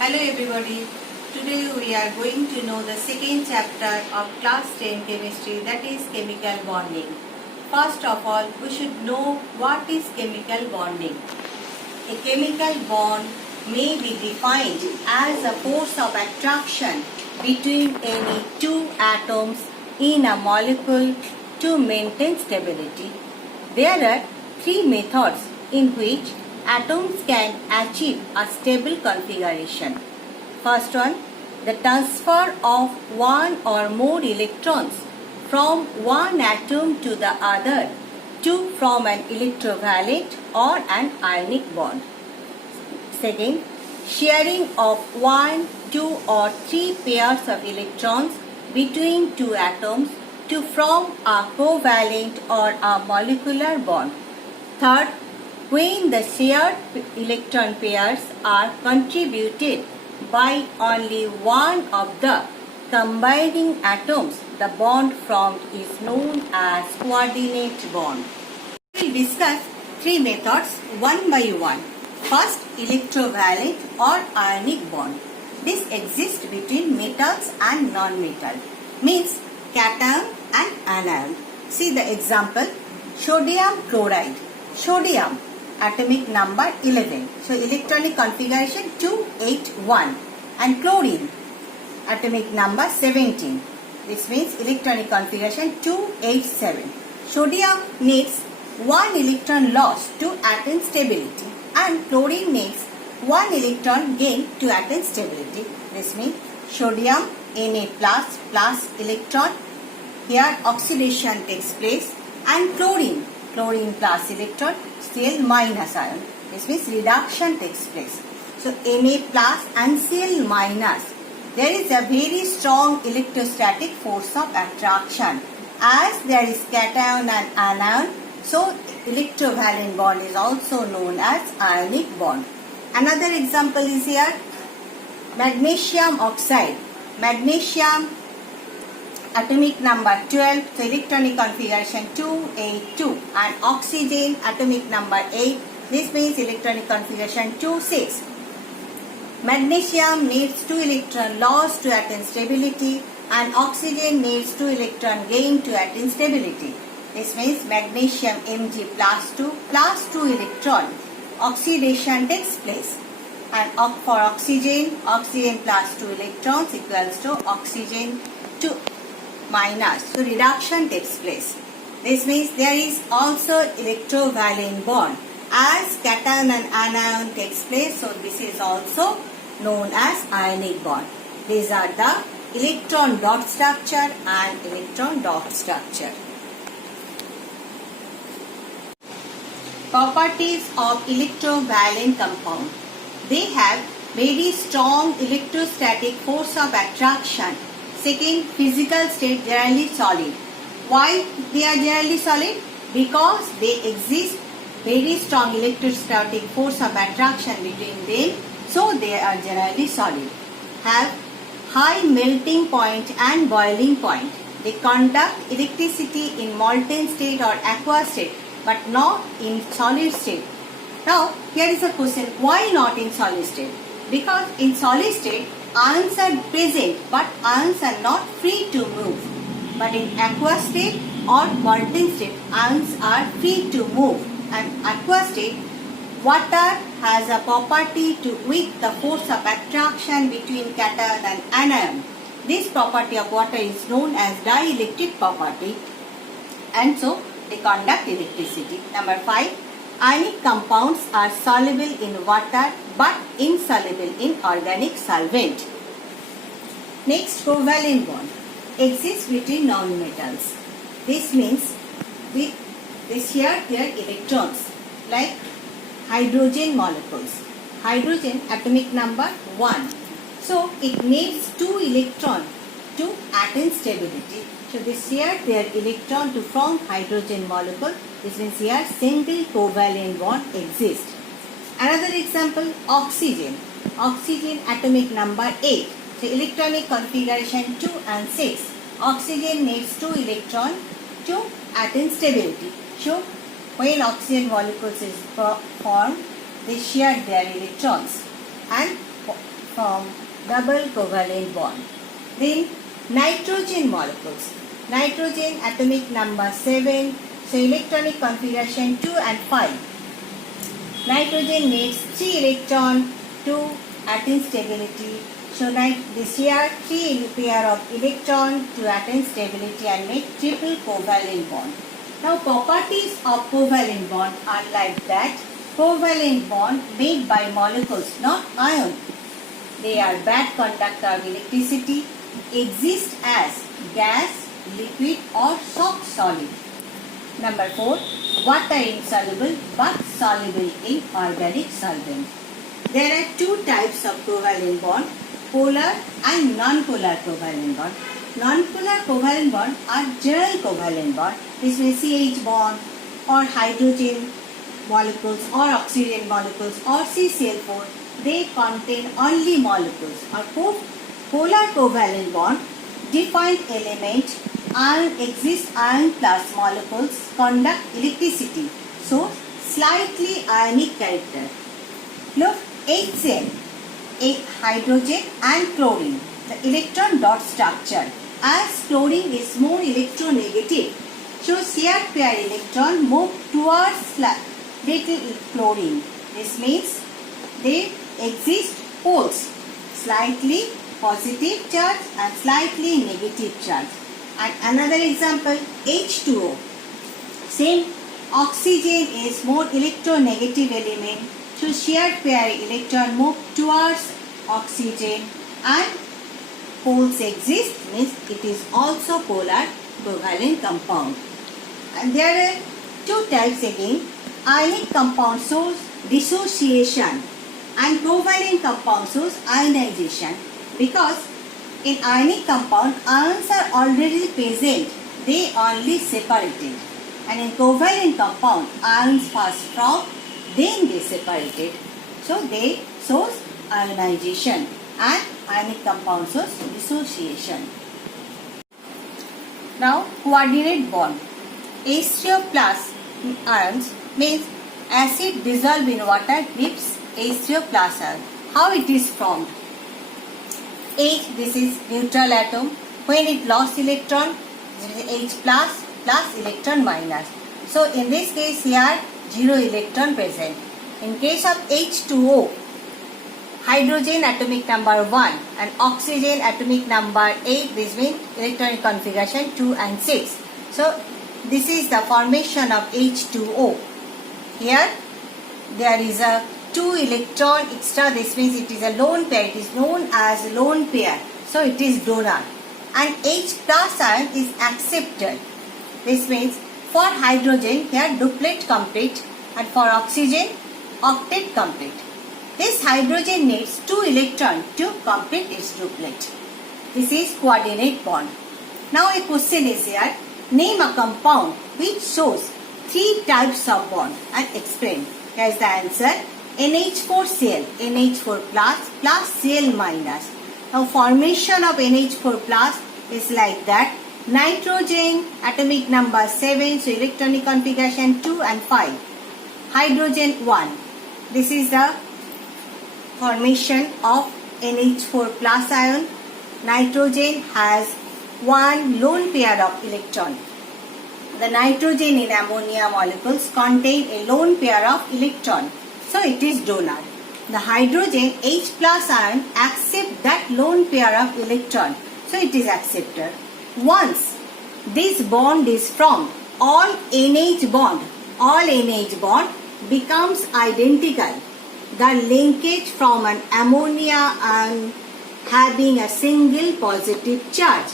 Hello everybody. Today we are going to know the second chapter of class 10 chemistry, that is chemical bonding. First of all, we should know what is chemical bonding. A chemical bond may be defined as a force of attraction between any two atoms in a molecule to maintain stability. There are three methods in which atoms can achieve a stable configuration. First one, the transfer of one or more electrons from one atom to the other to form an electrovalent or an ionic bond. Second, sharing of one, two or three pairs of electrons between two atoms to form a covalent or a molecular bond. Third, when the shared electron pairs are contributed by only one of the combining atoms, the bond formed is known as coordinate bond. We will discuss three methods one by one. First, electrovalent or ionic bond. This exists between metals and non-metal, means cation and anion. See the example, sodium chloride. Sodium, atomic number 11. So electronic configuration 281. And chlorine, atomic number 17. This means electronic configuration 287. Sodium needs one electron loss to attain stability, and chlorine needs one electron gain to attain stability. This means sodium Na plus electron. Here oxidation takes place, and chlorine plus electron, Cl minus ion. This means reduction takes place. So Na plus and Cl minus, there is a very strong electrostatic force of attraction. As there is cation and anion, so electrovalent bond is also known as ionic bond. Another example is here, magnesium oxide. Magnesium, atomic number 12, so electronic configuration 282, and oxygen, atomic number 8, this means electronic configuration 26. Magnesium needs 2 electron loss to attain stability, and oxygen needs 2 electron gain to attain stability. This means magnesium Mg plus 2 electron, oxidation takes place. And for oxygen plus 2 electrons equals to oxygen 2 minus. So reduction takes place. This means there is also electrovalent bond. As cation and anion takes place, so this is also known as ionic bond. These are the electron dot structure and electron dot structure. Properties of electrovalent compound. They have very strong electrostatic force of attraction. Second, physical state generally solid. Why they are generally solid? Because they exist very strong electrostatic force of attraction between them, so they are generally solid. Have high melting point and boiling point. They conduct electricity in molten state or aqueous state, but not in solid state. Now, here is a question, why not in solid state? Because in solid state, ions are present, but ions are not free to move. But in aqueous state or molten state, ions are free to move. And aqueous state, water has a property to weak the force of attraction between cation and anion. This property of water is known as dielectric property, and so they conduct electricity. Number 5. Ionic compounds are soluble in water but insoluble in organic solvent. Next, covalent bond exists between non-metals. This means they share their electrons like hydrogen molecules. Hydrogen, atomic number 1. So it needs 2 electrons to attain stability. So they share their electron to form hydrogen molecule. This means here single covalent bond exists. Another example, oxygen. Oxygen, atomic number 8. So electronic configuration 2 and 6. Oxygen needs 2 electrons to attain stability. So when oxygen molecules is formed, they share their electrons. And form double covalent bond. Then nitrogen molecules. Nitrogen atomic number 7, so electronic configuration 2 and 5. Nitrogen needs 3 electron to attain stability. So this here 3 pair of electron to attain stability and make triple covalent bond. Now properties of covalent bond are like that. Covalent bond made by molecules, not ion. They are bad conductor of electricity, exist as gas, liquid or soft solid. Number 4, water insoluble but soluble in organic solvent. There are 2 types of covalent bond, polar and non-polar covalent bond. Non-polar covalent bond are general covalent bond. This means CH bond or hydrogen molecules or oxygen molecules or CCl4. They contain only molecules. Or polar covalent bond, defined element, ion exists, ion plus molecules conduct electricity. So slightly ionic character. Look, HCl, hydrogen and chlorine. The electron dot structure. As chlorine is more electronegative, so shared pair electron move towards little chlorine. This means they exist poles, slightly positive charge and slightly negative charge. And another example, H2O. Same, oxygen is more electronegative element, so shared pair electron move towards oxygen and poles exist, means it is also polar covalent compound. And there are 2 types again. Ionic compound shows dissociation and covalent compound shows ionization, because in ionic compound ions are already present, they only separated, and in covalent compound ions first formed, then they separated, so they shows ionization, and ionic compound shows dissociation. Now coordinate bond. H3O plus ions means acid dissolved in water gives H3O plus ion. How it is formed? H, this is neutral atom. When it lost electron, this is H plus plus electron minus. So in this case here 0 electron present. In case of H2O, hydrogen atomic number 1 and oxygen atomic number 8, this means electronic configuration 2 and 6. So this is the formation of H2O. Here there is a 2 electron extra, this means it is a lone pair, it is known as lone pair, so it is donor. And H plus ion is accepted. This means for hydrogen here duplet complete and for oxygen octet complete. This hydrogen needs 2 electrons to complete its duplet. This is coordinate bond. Now a question is here, name a compound which shows 3 types of bond and explain. Here is the answer. NH4Cl, NH4 plus plus Cl minus. Now formation of NH4 plus is like that. Nitrogen atomic number 7, so electronic configuration 2 and 5. Hydrogen 1. This is the formation of NH4 plus ion. Nitrogen has 1 lone pair of electron. The nitrogen in ammonia molecules contain a lone pair of electron, so it is donor. The hydrogen H plus ion accepts that lone pair of electron, so it is acceptor. Once this bond is formed, all NH bond becomes identical. The linkage from an ammonia ion having a single positive charge.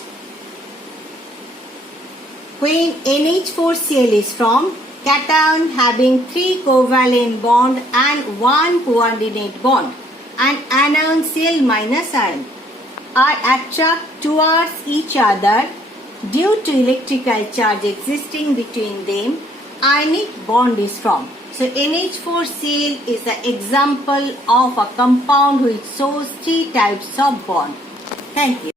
When NH4Cl is formed, cation having 3 covalent bond and 1 coordinate bond and anion Cl minus ion are attracted towards each other due to electrical charge existing between them. Ionic bond is formed. So NH4Cl is the example of a compound which shows 3 types of bond. Thank you.